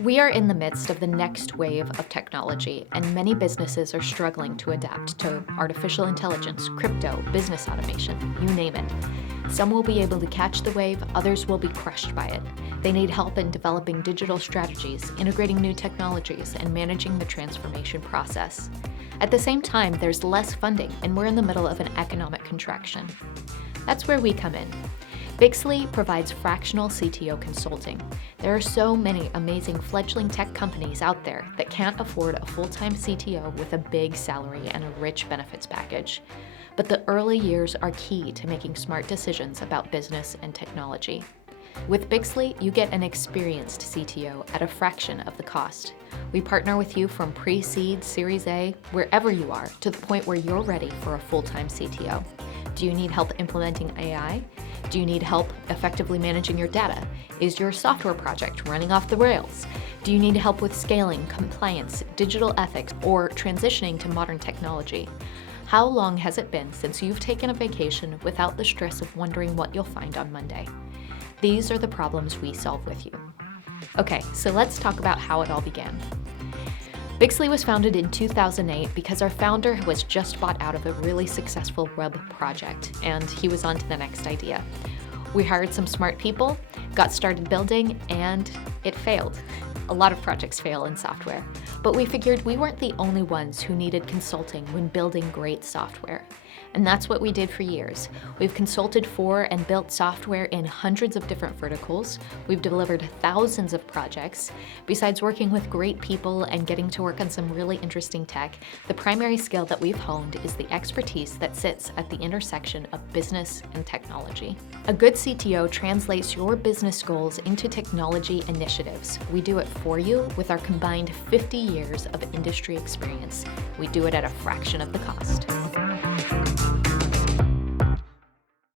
We are in the midst of the next wave of technology, and many businesses are struggling to adapt to artificial intelligence, crypto, business automation, you name it. Some will be able to catch the wave, others will be crushed by it. They need help in developing digital strategies, integrating new technologies, and managing the transformation process. At the same time, there's less funding, and we're in the middle of an economic contraction. That's where we come in. Bixley provides fractional CTO consulting. There are so many amazing fledgling tech companies out there that can't afford a full-time CTO with a big salary and a rich benefits package. But the early years are key to making smart decisions about business and technology. With Bixley, you get an experienced CTO at a fraction of the cost. We partner with you from pre-seed, Series A, wherever you are, to the point where you're ready for a full-time CTO. Do you need help implementing AI? Do you need help effectively managing your data? Is your software project running off the rails? Do you need help with scaling, compliance, digital ethics, or transitioning to modern technology? How long has it been since you've taken a vacation without the stress of wondering what you'll find on Monday? These are the problems we solve with you. Okay, so let's talk about how it all began. Bixley was founded in 2008 because our founder was just bought out of a really successful web project, and he was on to the next idea. We hired some smart people, got started building, and it failed. A lot of projects fail in software, but we figured we weren't the only ones who needed consulting when building great software. And that's what we did for years. We've consulted for and built software in hundreds of different verticals. We've delivered thousands of projects. Besides working with great people and getting to work on some really interesting tech, the primary skill that we've honed is the expertise that sits at the intersection of business and technology. A good CTO translates your business goals into technology initiatives. We do it for you with our combined 50 years of industry experience. We do it at a fraction of the cost.